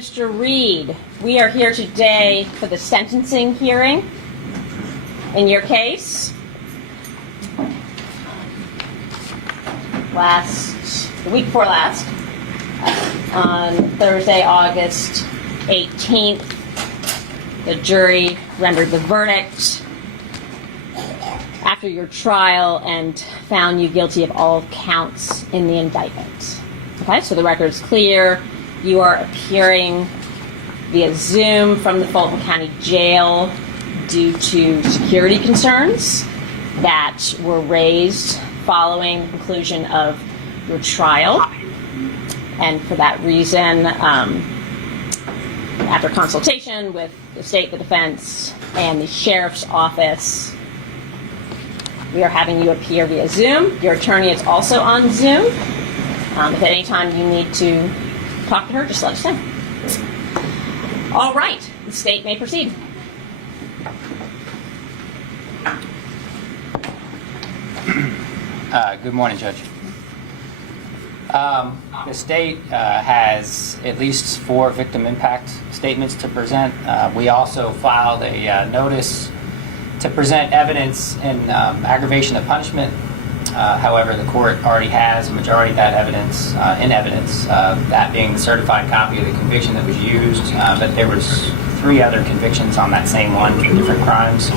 Mr. Reed, we are here today for the sentencing hearing in your case. The week before last, on Thursday, August 18th, the jury rendered the verdict after your trial and found you guilty of all counts in the indictment. Okay, so the record is clear. You are appearing via Zoom from the Fulton County Jail due to security concerns that were raised following the conclusion of your trial. And for that reason, after consultation with the state, the defense, and the sheriff's office, we are having you appear via Zoom. Your attorney is also on Zoom. If at any time you need to talk to her, just let us know. All right, the state may proceed. Good morning, Judge. The state has at least 4 victim impact statements to present. We also filed a notice to present evidence in aggravation of punishment. However, the court already has a majority of that evidence in evidence, that being the certified copy of the conviction that was used, but there was 3 other convictions on that same one for different crimes.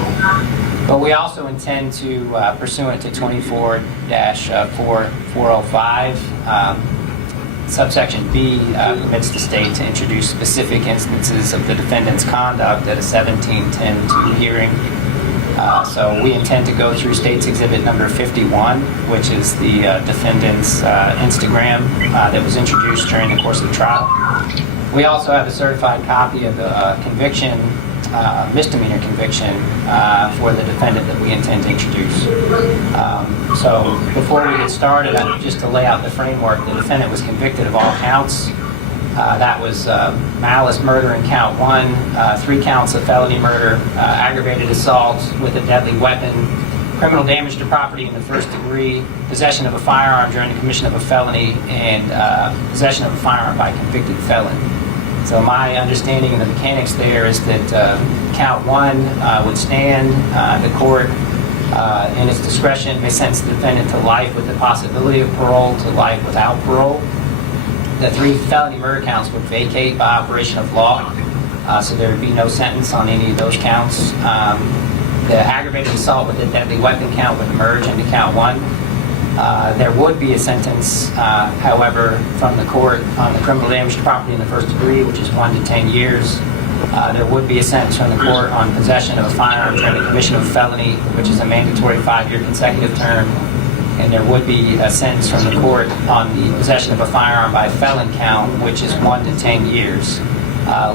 But we also intend to, pursuant to 24-405, subsection B permits the state to introduce specific instances of the defendant's conduct at a 17-10-2 hearing. So we intend to go through State's Exhibit number 51, which is the defendant's Instagram that was introduced during the course of the trial. We also have a certified copy of the conviction, misdemeanor conviction for the defendant that we intend to introduce. So before we get started, just to lay out the framework, the defendant was convicted of all counts. That was malice murder in count 1, 3 counts of felony murder, aggravated assault with a deadly weapon, criminal damage to property in the first degree, possession of a firearm during the commission of a felony, and possession of a firearm by a convicted felon. So my understanding of the mechanics there is that count 1 would stand. The court, in its discretion, may sentence the defendant to life with the possibility of parole to life without parole. The 3 felony murder counts would vacate by operation of law, so there would be no sentence on any of those counts. The aggravated assault with a deadly weapon count would merge into count 1. There would be a sentence, however, from the court on the criminal damage to property in the first degree, which is 1 to 10 years. There would be a sentence from the court on possession of a firearm during the commission of a felony, which is a mandatory 5-year consecutive term. And there would be a sentence from the court on the possession of a firearm by a felon count, which is 1 to 10 years,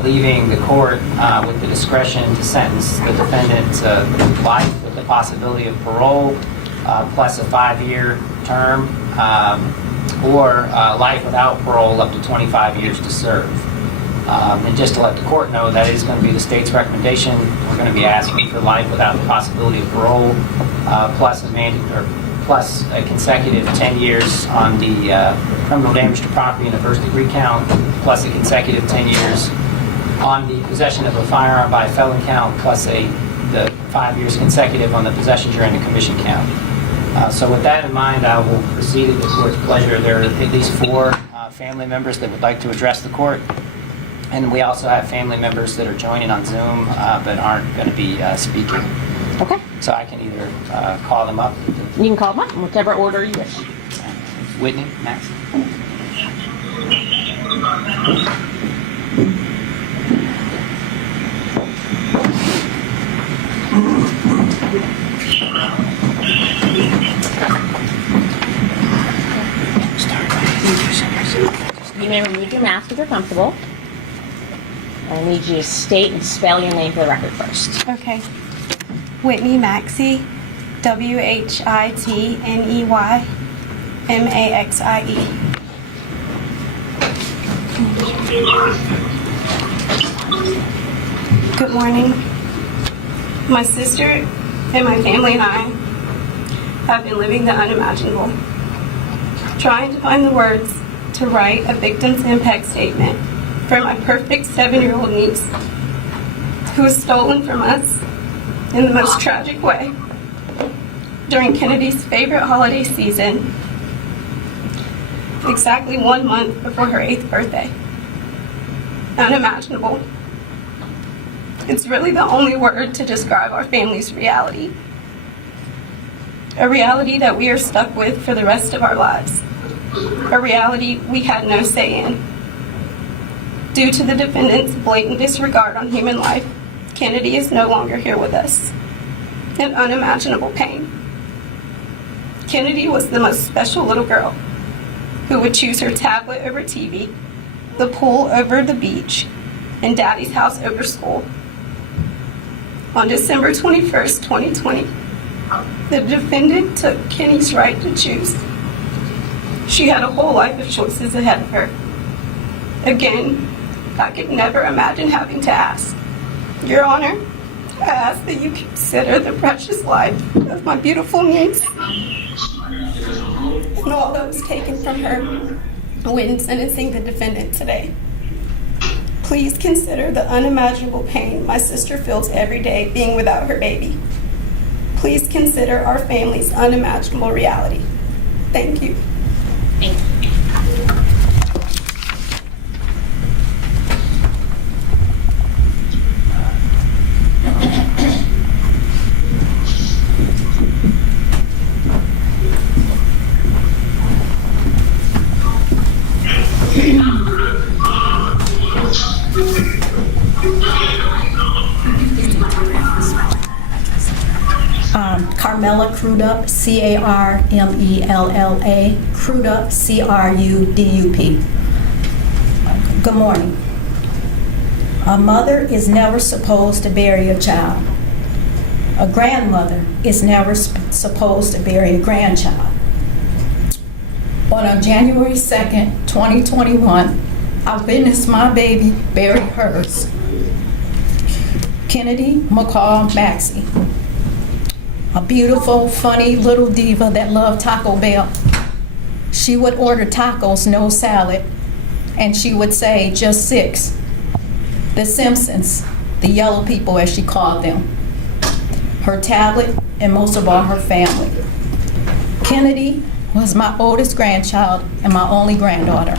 leaving the court with the discretion to sentence the defendant to life with the possibility of parole, plus a 5-year term, or life without parole up to 25 years to serve. And just to let the court know, that is going to be the state's recommendation. We're going to be asking for life without the possibility of parole, plus a consecutive 10 years on the criminal damage to property in the first degree count, plus a consecutive 10 years on the possession of a firearm by a felon count, plus the 5 years consecutive on the possession during the commission count. So with that in mind, I will proceed at the court's pleasure. There are at least 4 family members that would like to address the court. And we also have family members that are joining on Zoom but aren't going to be speaking. Okay. So I can either call them up. You can call them up in whichever order you wish. Whitney Maxie. You may remove your mask if you're comfortable. I need you to state and spell your name for the record first. Okay. Whitney Maxie, WHITNEY-MAXIE. Good morning. My sister and my family and I have been living the unimaginable, trying to find the words to write a victim's impact statement for my perfect 7-year-old niece, who was stolen from us in the most tragic way during Kennedy's favorite holiday season, exactly 1 month before her 8th birthday. Unimaginable. It's really the only word to describe our family's reality. A reality that we are stuck with for the rest of our lives. A reality we had no say in. Due to the defendant's blatant disregard on human life, Kennedy is no longer here with us. An unimaginable pain. Kennedy was the most special little girl who would choose her tablet over TV, the pool over the beach, and Daddy's house over school. On December 21st, 2020, the defendant took Kenny's right to choose. She had a whole life of choices ahead of her. Again, I could never imagine having to ask. Your Honor, I ask that you consider the precious life of my beautiful niece and all that was taken from her when sentencing the defendant today. Please consider the unimaginable pain my sister feels every day being without her baby. Please consider our family's unimaginable reality. Thank you. Thank you. Carmela Crudup, Carmella, Crudup, Crudup. Good morning. A mother is never supposed to bury a child. A grandmother is never supposed to bury a grandchild. On January 2nd, 2021, I witnessed my baby bury hers. Kennedy Maxie. A beautiful, funny little diva that loved Taco Bell. She would order tacos, no salad, and she would say, just 6. The Simpsons, the yellow people as she called them. Her tablet, and most of all, her family. Kennedy was my oldest grandchild and my only granddaughter.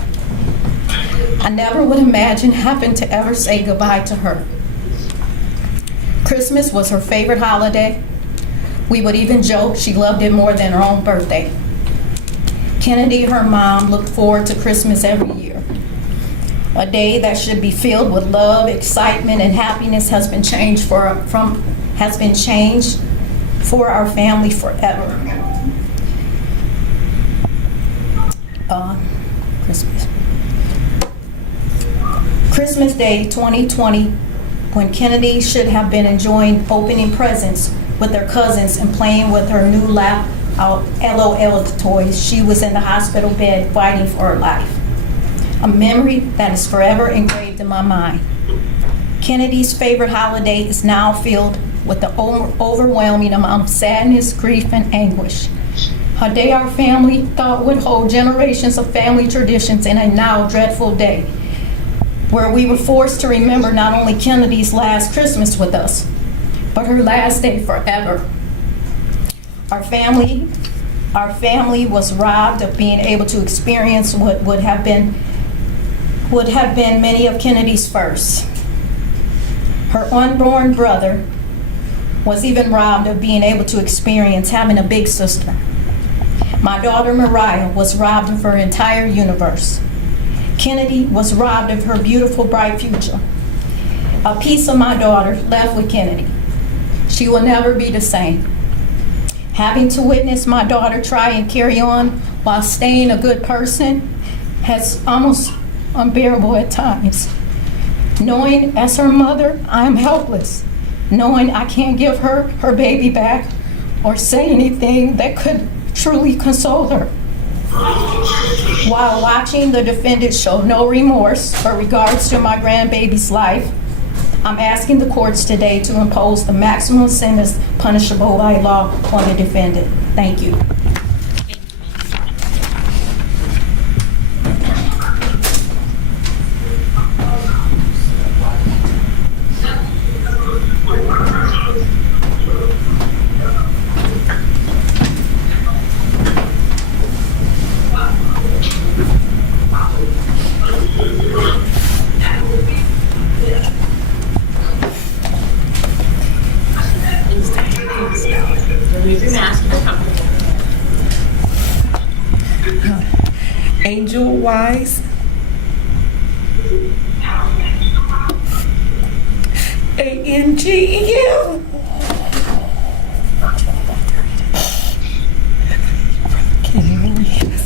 I never would imagine having to ever say goodbye to her. Christmas was her favorite holiday. We would even joke she loved it more than her own birthday. Kennedy, her mom, looked forward to Christmas every year. A day that should be filled with love, excitement, and happiness has been changed for our family forever. Christmas Day 2020, when Kennedy should have been enjoying opening presents with her cousins and playing with her new LOL toys, she was in the hospital bed fighting for her life. A memory that is forever engraved in my mind. Kennedy's favorite holiday is now filled with the overwhelming amount of sadness, grief, and anguish. A day our family thought would hold generations of family traditions in a now dreadful day, where we were forced to remember not only Kennedy's last Christmas with us, but her last day forever. Our family was robbed of being able to experience what would have been many of Kennedy's firsts. Her unborn brother was even robbed of being able to experience having a big sister. My daughter Mariah was robbed of her entire universe. Kennedy was robbed of her beautiful, bright future. A piece of my daughter left with Kennedy. She will never be the same. Having to witness my daughter try and carry on while staying a good person has almost unbearable at times. Knowing as her mother, I am helpless. Knowing I can't give her her baby back or say anything that could truly console her. While watching the defendant show no remorse or regards to my grandbaby's life, I'm asking the courts today to impose the maximum sentence punishable by law on the defendant. Thank you. Remove your mask if you're comfortable. Angel Wise. Angel. Can't even read this.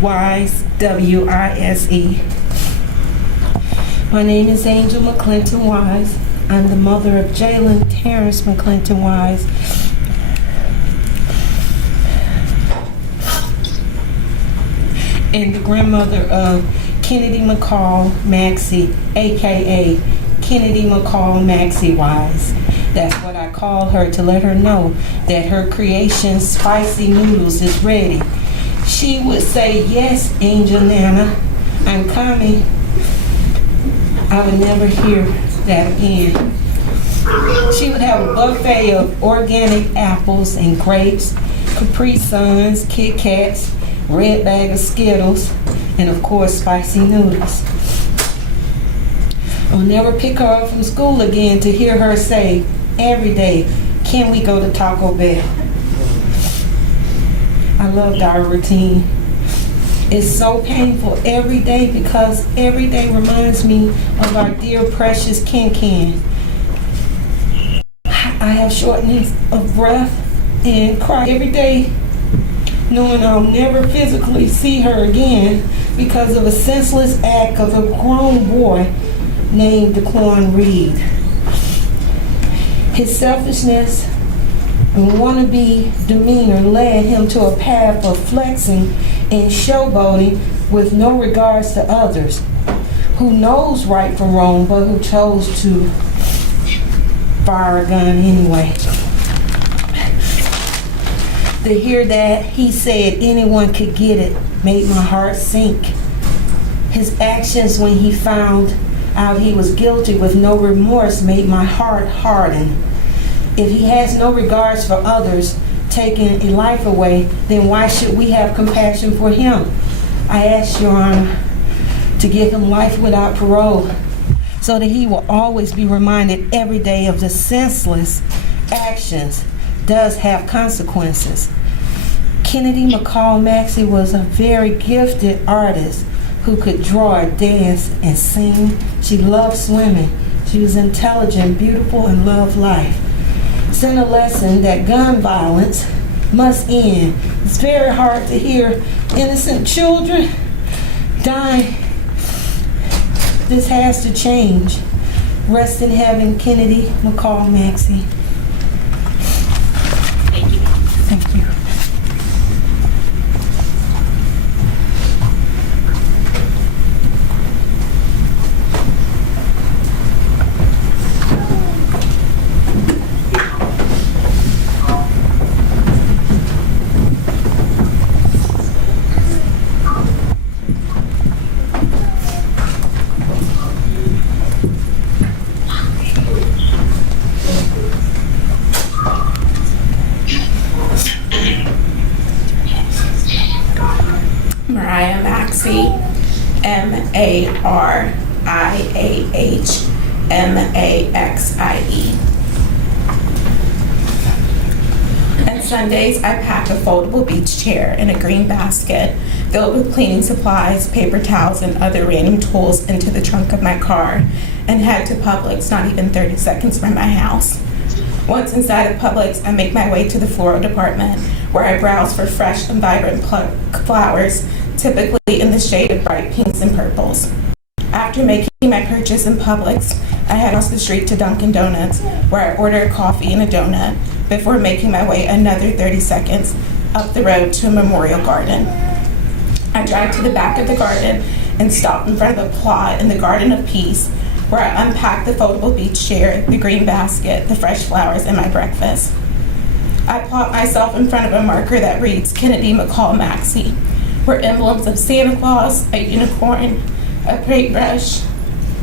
Wise, W-I-S-E. My name is Angel McClinton Wise. I'm the mother of Jalen Terrence McClinton Wise. And the grandmother of Kennedy Maxie, aka Kennedy Maxie Wise. That's what I call her, to let her know that her creation, Spicy Noodles, is ready. She would say, "Yes, Angel Nana, I'm coming." I would never hear that again. She would have a buffet of organic apples and grapes, Capri Suns, Kit Kats, red bag of Skittles, and of course, spicy noodles. I'll never pick her up from school again to hear her say every day, "Can we go to Taco Bell?" I loved our routine. It's so painful every day because every day reminds me of our dear precious Ken. I have shortness of breath and cry every day knowing I'll never physically see her again because of a senseless act of a grown boy named Daquan Reed. His selfishness and wannabe demeanor led him to a path of flexing and showboating with no regards to others, who knows right from wrong but who chose to fire a gun anyway. To hear that he said anyone could get it made my heart sink. His actions when he found out he was guilty with no remorse made my heart harden. If he has no regards for others, taking a life away, then why should we have compassion for him? I ask Your Honor to give him life without parole so that he will always be reminded every day of the senseless actions does have consequences. Kennedy Maxie was a very gifted artist who could draw, dance, and sing. She loved swimming. She was intelligent, beautiful, and loved life. Sent a lesson that gun violence must end. It's very hard to hear innocent children dying. This has to change. Rest in heaven, Kennedy Maxie. Thank you. Thank you. Maxie, MARIAHMAXIE. And Sundays, I pack a foldable beach chair in a green basket filled with cleaning supplies, paper towels, and other random tools into the trunk of my car and head to Publix, not even 30 seconds from my house. Once inside of Publix, I make my way to the floral department where I browse for fresh and vibrant flowers, typically in the shade of bright pinks and purples. After making my purchase in Publix, I head across the street to Dunkin' Donuts, where I order a coffee and a donut before making my way another 30 seconds up the road to a memorial garden. I drive to the back of the garden and stop in front of a plot in the Garden of Peace, where I unpack the foldable beach chair, the green basket, the fresh flowers, and my breakfast. I plot myself in front of a marker that reads Kennedy Maxie, where emblems of Santa Claus, a unicorn, a paintbrush,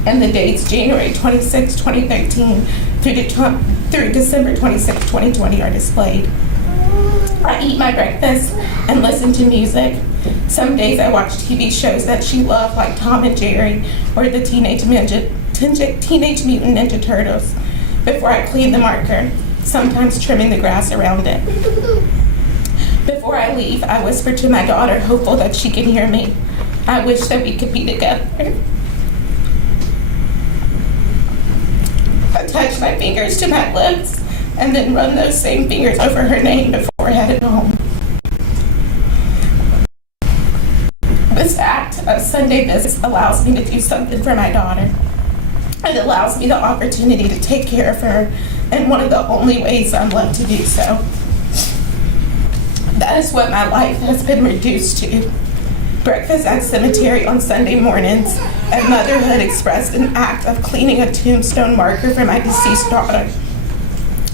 and the dates January 26, 2013 through December 26, 2020 are displayed. I eat my breakfast and listen to music, Some days I watch TV shows that she loved, like Tom and Jerry or the Teenage Mutant Ninja Turtles, before I clean the marker, sometimes trimming the grass around it. Before I leave, I whisper to my daughter, hopeful that she can hear me, I wish that we could be together. I touch my fingers to my lips and then run those same fingers over her name before heading home. This act of Sunday business allows me to do something for my daughter. It allows me the opportunity to take care of her in one of the only ways I'm left to do so. That is what my life has been reduced to. Breakfast at cemetery on Sunday mornings, and motherhood expressed an act of cleaning a tombstone marker for my deceased daughter.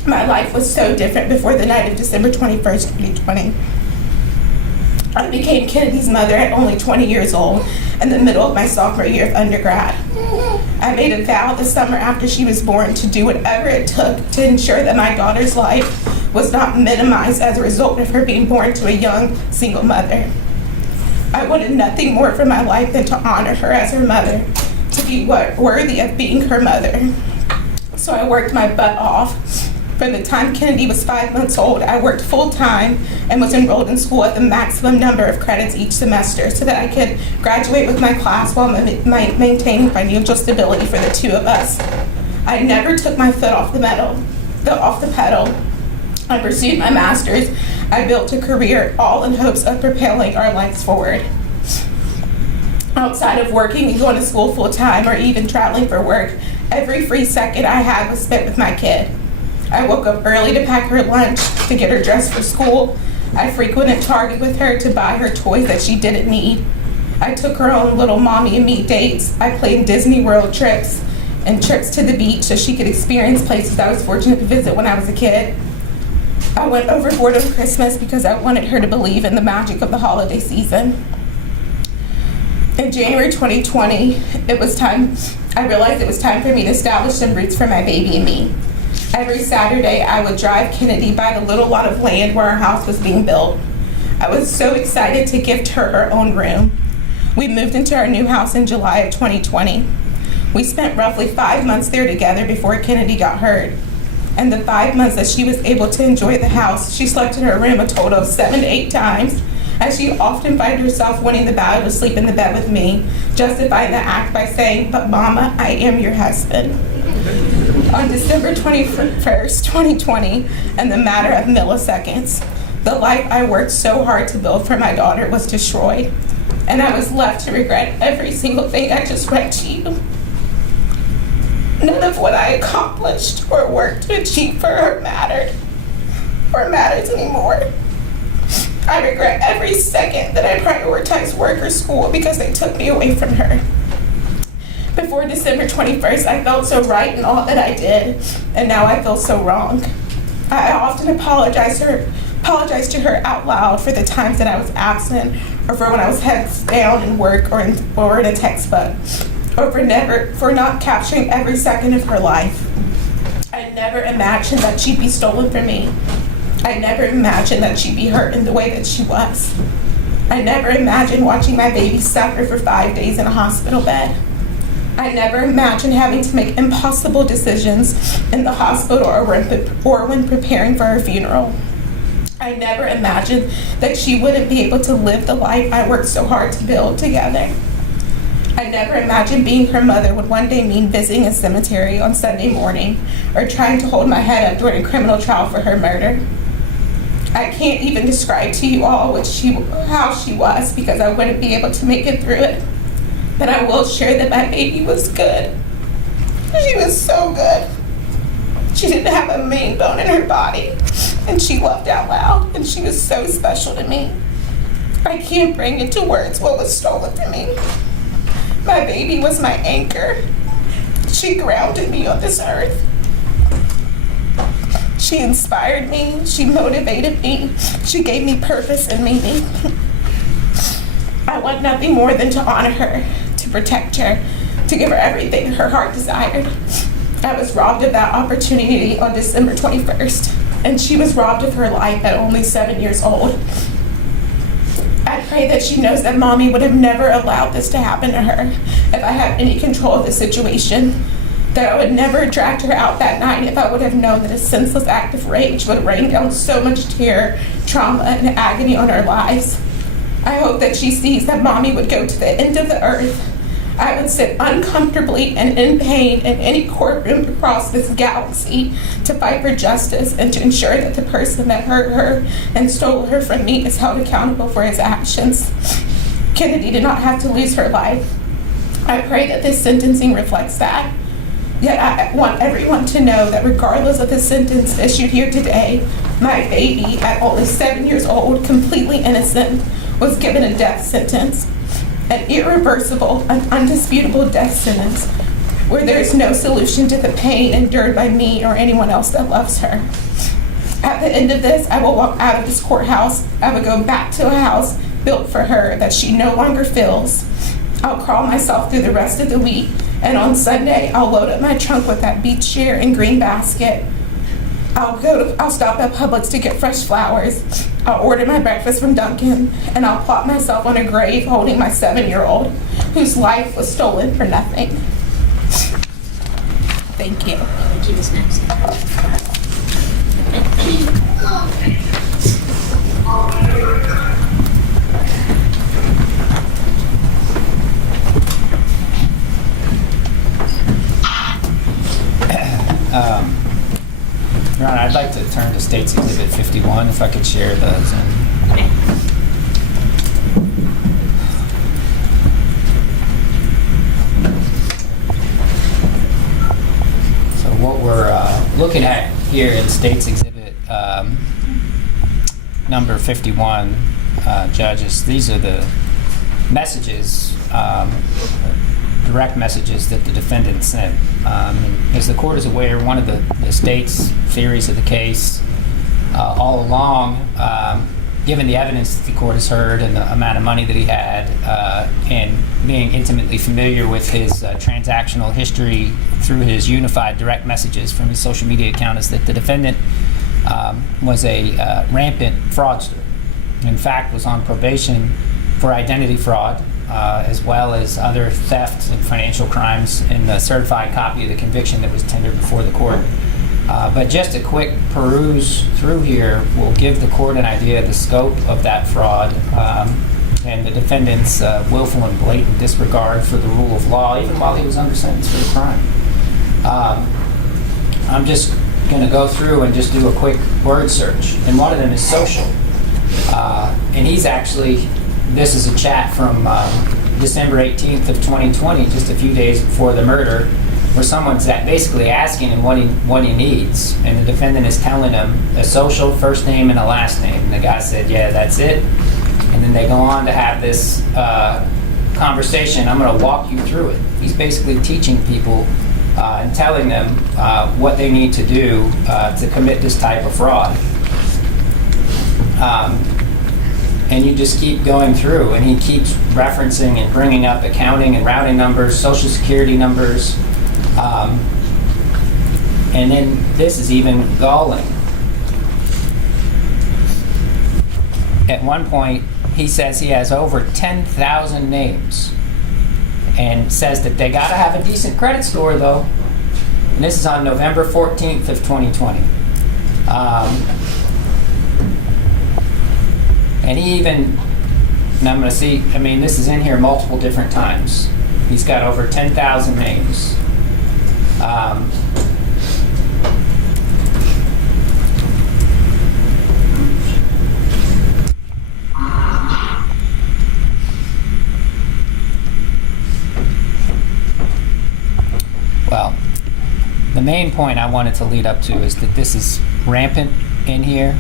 My life was so different before the night of December 21st, 2020. I became Kennedy's mother at only 20 years old in the middle of my sophomore year of undergrad. I made a vow the summer after she was born to do whatever it took to ensure that my daughter's life was not minimized as a result of her being born to a young single mother. I wanted nothing more for my life than to honor her as her mother, to be worthy of being her mother. So I worked my butt off. From the time Kennedy was 5 months old, I worked full-time and was enrolled in school at the maximum number of credits each semester so that I could graduate with my class while maintaining financial stability for the two of us. I never took my foot off the pedal. I pursued my master's. I built a career, all in hopes of propelling our lives forward. Outside of working and going to school full-time or even traveling for work, every free second I had was spent with my kid. I woke up early to pack her lunch, to get her dressed for school. I frequented Target with her to buy her toys that she didn't need. I took her on little mommy and me dates. I planned Disney World trips and trips to the beach so she could experience places I was fortunate to visit when I was a kid. I went overboard on Christmas because I wanted her to believe in the magic of the holiday season. In January 2020, I realized it was time for me to establish some roots for my baby and me. Every Saturday, I would drive Kennedy by the little lot of land where our house was being built. I was so excited to gift her her own room. We moved into our new house in July of 2020. We spent roughly 5 months there together before Kennedy got hurt. And the 5 months that she was able to enjoy the house, she slept in her room a total of 7 to 8 times, as she often found herself winning the battle to sleep in the bed with me, justifying the act by saying, "But Mama, I am your husband." On December 21st, 2020, in the matter of milliseconds, the life I worked so hard to build for my daughter was destroyed, and I was left to regret every single thing I just read to you. None of what I accomplished or worked to achieve for her mattered or matters anymore. I regret every second that I prioritized work or school because they took me away from her. Before December 21st, I felt so right in all that I did, and now I feel so wrong. I often apologize to her out loud for the times that I was absent, or for when I was heads down in work or in a textbook, or for not capturing every second of her life. I never imagined that she'd be stolen from me. I never imagined that she'd be hurt in the way that she was. I never imagined watching my baby suffer for 5 days in a hospital bed. I never imagined having to make impossible decisions in the hospital or when preparing for her funeral. I never imagined that she wouldn't be able to live the life I worked so hard to build together. I never imagined being her mother would one day mean visiting a cemetery on Sunday morning or trying to hold my head up during a criminal trial for her murder. I can't even describe to you all how she was because I wouldn't be able to make it through it. But I will share that my baby was good. She was so good. She didn't have a mean bone in her body, and she loved out loud, and she was so special to me. I can't bring into words what was stolen from me. My baby was my anchor. She grounded me on this earth. She inspired me. She motivated me. She gave me purpose and meaning. I want nothing more than to honor her, to protect her, to give her everything her heart desired. I was robbed of that opportunity on December 21st, and she was robbed of her life at only 7 years old. At pray that she knows that mommy would have never allowed this to happen to her if I had any control of the situation. That I would never have dragged her out that night if I would have known that a senseless act of rage would rain down so much terror, trauma, and agony on our lives. I hope that she sees that mommy would go to the end of the earth. I would sit uncomfortably and in pain in any courtroom across this galaxy to fight for justice and to ensure that the person that hurt her and stole her from me is held accountable for his actions. Kennedy did not have to lose her life. I pray that this sentencing reflects that. Yet I want everyone to know that regardless of the sentence issued here today, my baby, at only 7 years old, completely innocent, was given a death sentence. An irreversible, an undisputable death sentence where there is no solution to the pain endured by me or anyone else that loves her. At the end of this, I will walk out of this courthouse. I will go back to a house built for her that she no longer fills. I'll crawl myself through the rest of the week, and on Sunday, I'll load up my trunk with that beach chair and green basket. I'll stop at Publix to get fresh flowers. I'll order my breakfast from Dunkin', and I'll plop myself on a grave holding my 7-year-old, whose life was stolen for nothing. Thank you. Thank you, Ms. Maxie. Your Honor, I'd like to turn to State's Exhibit 51, if I could share the Zoom. So what we're looking at here in State's Exhibit number 51, judges, these are the messages, direct messages that the defendant sent. And as the court is aware, one of the state's theories of the case all along, given the evidence that the court has heard and the amount of money that he had, and being intimately familiar with his transactional history through his unified direct messages from his social media account, is that the defendant was a rampant fraudster. In fact, was on probation for identity fraud, as well as other theft and financial crimes in the certified copy of the conviction that was tendered before the court. But just a quick peruse through here will give the court an idea of the scope of that fraud and the defendant's willful and blatant disregard for the rule of law, even while he was under sentence for the crime. I'm just going to go through and just do a quick word search, and one of them is social. And he's actually, this is a chat from December 18th of 2020, just a few days before the murder, where someone's basically asking him what he needs, and the defendant is telling him a social, first name, and a last name. And the guy said, yeah, that's it. And then they go on to have this conversation. I'm going to walk you through it. He's basically teaching people and telling them what they need to do to commit this type of fraud. And you just keep going through, and he keeps referencing and bringing up accounting and routing numbers, social security numbers, and then this is even galling. At one point, he says he has over 10,000 names, and says that they got to have a decent credit score, though. And this is on November 14th of 2020. And he even, and I'm going to see, I mean, this is in here multiple different times. He's got over 10,000 names. Well, the main point I wanted to lead up to is that this is rampant in here.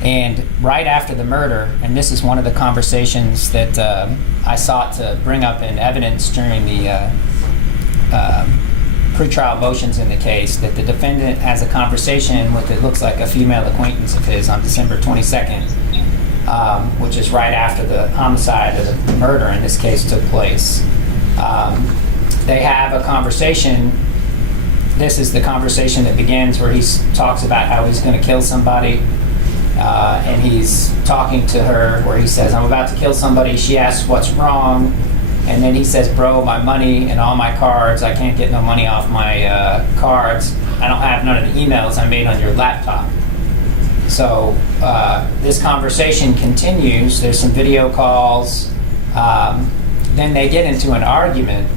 And right after the murder, and this is one of the conversations that I sought to bring up in evidence during the pretrial motions in the case, that the defendant has a conversation with, it looks like, a female acquaintance of his on December 22nd, which is right after the homicide or the murder in this case took place. They have a conversation. This is the conversation that begins where he talks about how he's going to kill somebody. and he's talking to her where he says, I'm about to kill somebody. She asks what's wrong, and then he says, bro, my money and all my cards, I can't get no money off my cards. I don't have none of the emails I made on your laptop. So this conversation continues. There's some video calls. Then they get into an argument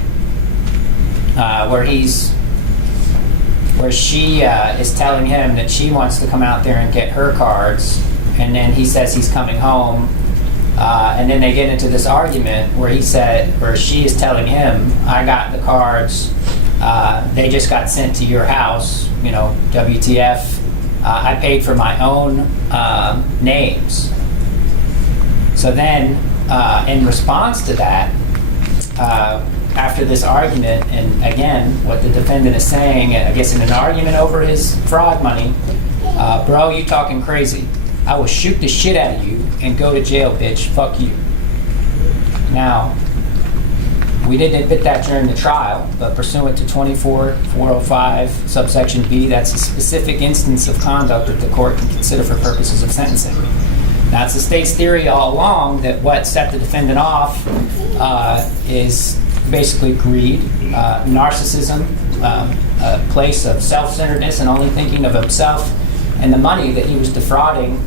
where she is telling him that she wants to come out there and get her cards, and then he says he's coming home, and then they get into this argument where she is telling him, I got the cards, they just got sent to your house, WTF, I paid for my own names. So then in response to that, after this argument, and again, what the defendant is saying, I guess in an argument over his fraud money, bro, you talking crazy. I will shoot the shit out of you and go to jail, bitch. Fuck you. Now, we didn't admit that during the trial, but pursuant to 24-405 subsection B, that's a specific instance of conduct that the court can consider for purposes of sentencing. Now, it's the state's theory all along that what set the defendant off is basically greed, narcissism, a place of self-centeredness and only thinking of himself and the money that he was defrauding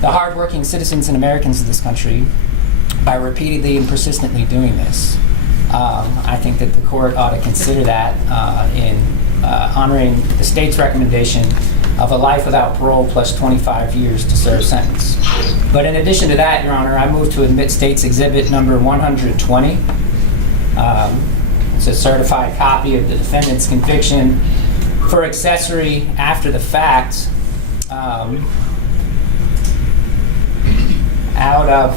the hardworking citizens and Americans of this country by repeatedly and persistently doing this. I think that the court ought to consider that in honoring the state's recommendation of a life without parole plus 25 years to serve sentence. But in addition to that, Your Honor, I move to admit State's Exhibit number 120. It's a certified copy of the defendant's conviction for accessory after the fact out of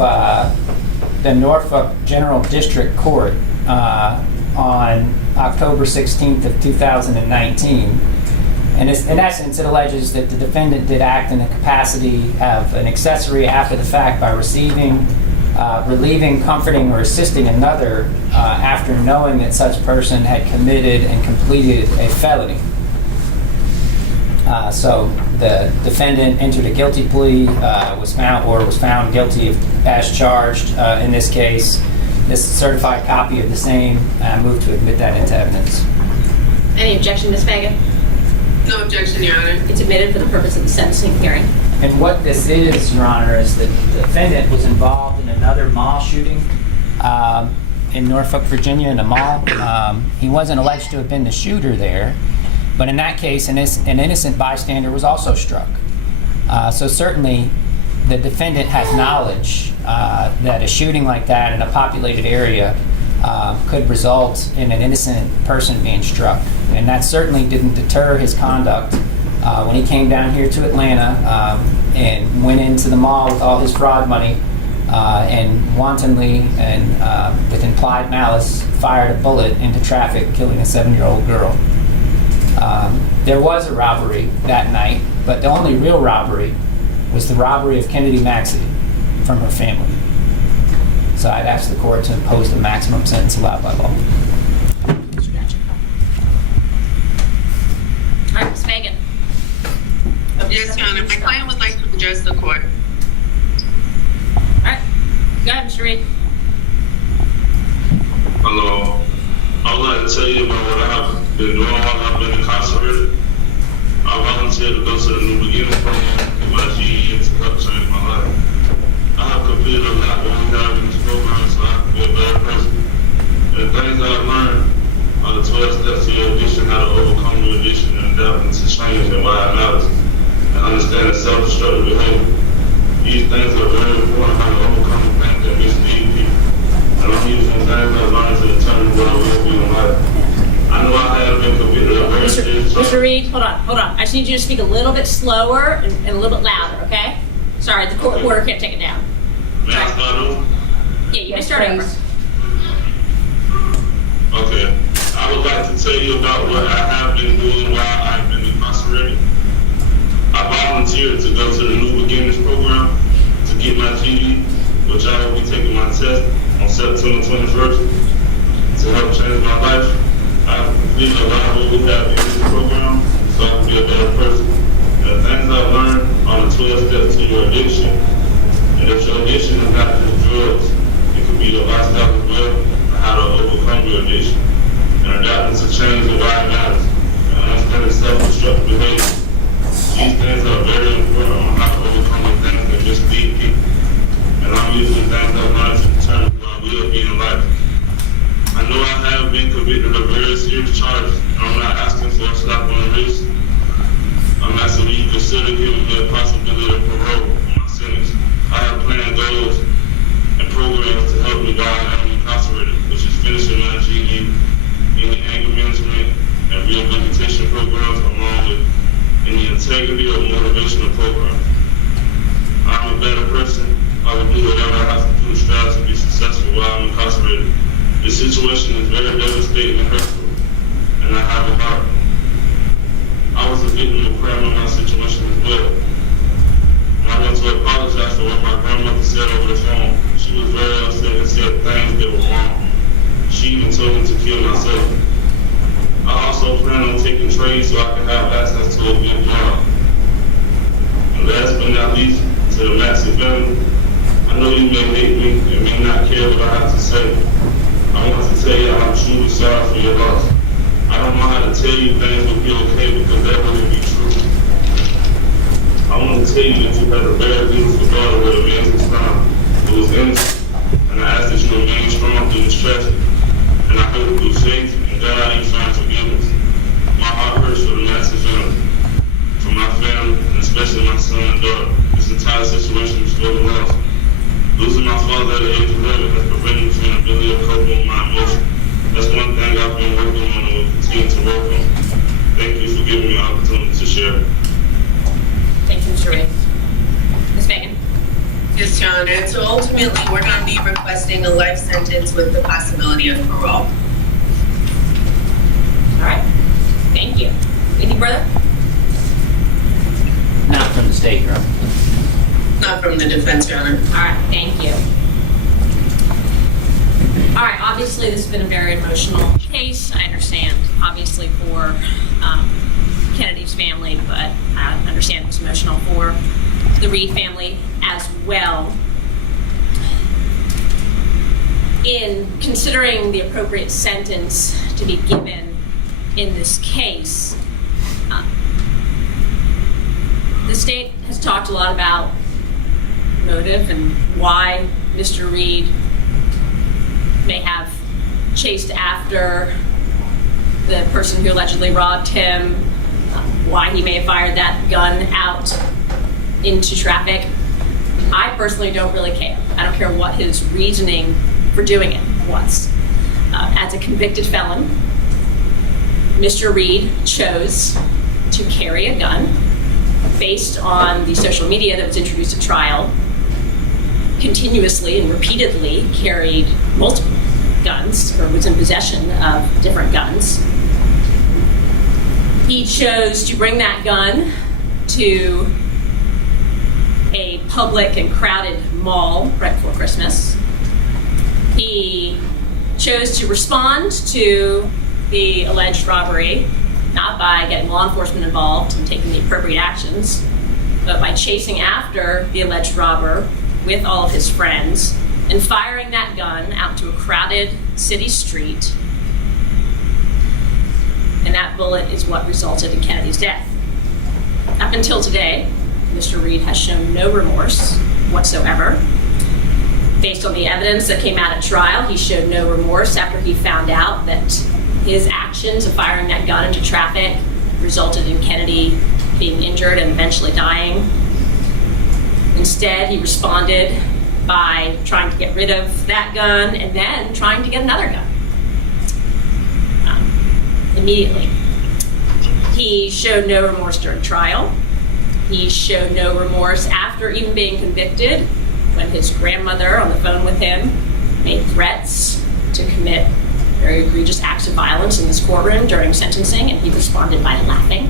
the Norfolk General District Court on October 16th of 2019. And in essence, it alleges that the defendant did act in the capacity of an accessory after the fact by receiving, relieving, comforting, or assisting another after knowing that such person had committed and completed a felony. So the defendant entered a guilty plea, was found guilty as charged in this case. This is a certified copy of the same, and I move to admit that into evidence. Any objection, Ms. Fagan? No objection, Your Honor. It's admitted for the purpose of the sentencing hearing. And what this is, Your Honor, is that the defendant was involved in another mall shooting in Norfolk, Virginia, in a mall. He wasn't alleged to have been the shooter there, but in that case, an innocent bystander was also struck. So certainly, the defendant has knowledge that a shooting like that in a populated area could result in an innocent person being struck. And that certainly didn't deter his conduct when he came down here to Atlanta and went into the mall with all his fraud money and wantonly and with implied malice fired a bullet into traffic, killing a 7-year-old girl. There was a robbery that night, but the only real robbery was the robbery of Kennedy Maxie from her family. So I'd ask the court to impose the maximum sentence allowed by law. All right, Ms. Fagan. Yes, Your Honor. My client would like to address the court. All right. Go ahead, Mr. Reed. Hello. I would like to tell you about what I have been doing while I've been incarcerated. I volunteered to go to the New Beginnings program with my GED to help change my life. I have completed a lot what we have in this program so I can be a better person. And the things I've learned are the 12 steps to your addiction, how to overcome your addiction and adapt to change and why it matters. And understanding self-destructive behavior. These things are very important, how to overcome the things that mislead people. And I'm using things I've learned to determine what I will be in life. I know I have been convicted of very serious charges. Mr. Reed, hold on. I just need you to speak a little bit slower and a little bit louder, okay? Sorry, the court order can't take it down. May I start over? Yeah, you may start over. Okay. I would like to tell you about what I have been doing while I've been incarcerated. I volunteered to go to the New Beginnings program to get my GED, which I will be taking my test on September 21st to help change my life. I have completed a lot of what we have in this program so I can be a better person. And the things I've learned on the 12 steps to your addiction. And if your addiction is not just drugs, it could be your lifestyle as well, and how to overcome your addiction. And adapting to change and why it matters. And understanding self-destructive behavior. These things are very important on how to overcome the things that just lead people. And I'm using things I've learned to determine who I will be in life. I know I have been convicted of very serious charges, and I'm not asking for a slap on the wrist. I'm asking you to consider giving me a possibility of parole on my sentence. I have planned goals and programs to help me while I am incarcerated, which is finishing my GED, any anger management and rehabilitation programs, along with any integrity or motivational programs. I'm a better person. I will do whatever I have to do to strive to be successful while I'm incarcerated. This situation is very devastating and hurtful, and I have a heart. I was a victim of crime in my situation as well. And I want to apologize for what my grandmother said over the phone. She was very upset and said things that were wrong. She even told me to kill myself. I also plan on taking trades so I can have access to a good job. And last but not least, to the Maxie family, I know you may hate me and may not care what I have to say. I want to tell you I'm truly sorry for your loss. I don't know how to tell you things will be okay because that wouldn't be true. I want to tell you that you had a very beautiful daughter with a amazing smile who was innocent, and I ask that you remain strong through this tragedy. And I hope through faith and God you find forgiveness. My heart hurts for the Maxie family, for my family, and especially my son and daughter. This entire situation is full of loss. Losing my father at the age of 11 has prevented me from the ability to cope with my emotions. That's one thing I've been working on and will continue to work on. Thank you for giving me the opportunity to share. Thanks, Mr. Reed. Ms. Megan? Yes, Your Honor. And so ultimately, we're going to be requesting a life sentence with the possibility of parole. All right. Thank you. Anything further? Not from the state, Your Honor. Not from the defense, Your Honor. All right. Thank you. All right. Obviously, this has been a very emotional case. I understand, obviously, for Kennedy's family, but I understand it's emotional for the Reed family as well. In considering the appropriate sentence to be given in this case, the state has talked a lot about motive and why Mr. Reed may have chased after the person who allegedly robbed him, why he may have fired that gun out into traffic. I personally don't really care. I don't care what his reasoning for doing it was. As a convicted felon, Mr. Reed chose to carry a gun based on the social media that was introduced at trial, continuously and repeatedly carried multiple guns, or was in possession of different guns. He chose to bring that gun to a public and crowded mall right before Christmas. He chose to respond to the alleged robbery, not by getting law enforcement involved and taking the appropriate actions, but by chasing after the alleged robber with all of his friends and firing that gun out to a crowded city street. And that bullet is what resulted in Kennedy's death. Up until today, Mr. Reed has shown no remorse whatsoever. Based on the evidence that came out at trial, he showed no remorse after he found out that his actions of firing that gun into traffic resulted in Kennedy being injured and eventually dying. Instead, he responded by trying to get rid of that gun and then trying to get another gun. Immediately. He showed no remorse during trial. He showed no remorse after even being convicted, when his grandmother on the phone with him made threats to commit very egregious acts of violence in this courtroom during sentencing, and he responded by laughing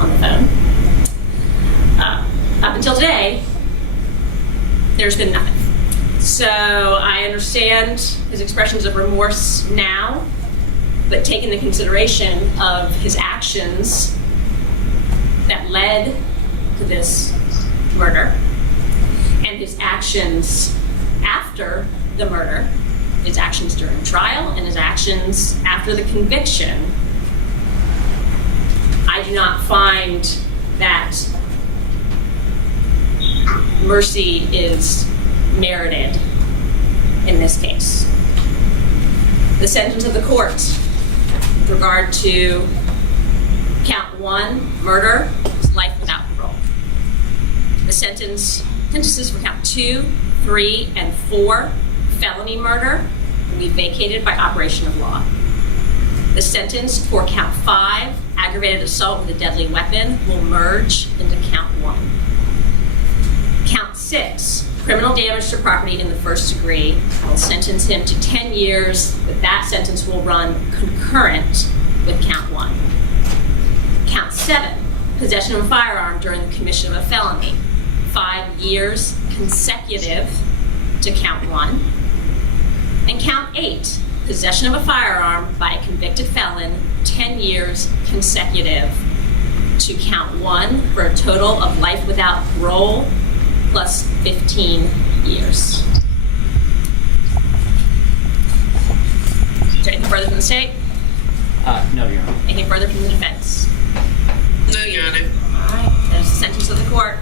on the phone. Up until today, there's been nothing. So I understand his expressions of remorse now, but taking the consideration of his actions that led to this murder, and his actions after the murder, his actions during trial, and his actions after the conviction, I do not find that mercy is merited in this case. The sentence of the court with regard to count 1, murder, is life without parole. The sentences for count 2, 3, and 4, felony murder, will be vacated by operation of law. The sentence for count 5, aggravated assault with a deadly weapon, will merge into count 1. Count 6, criminal damage to property in the first degree, I will sentence him to 10 years, but that sentence will run concurrent with count 1. Count 7, possession of a firearm during the commission of a felony, 5 years consecutive to count 1. And count 8, possession of a firearm by a convicted felon, 10 years consecutive to count 1, for a total of life without parole plus 15 years. Is there anything further from the state? No, Your Honor. Anything further from the defense? No, Your Honor. All right, there's the sentence of the court.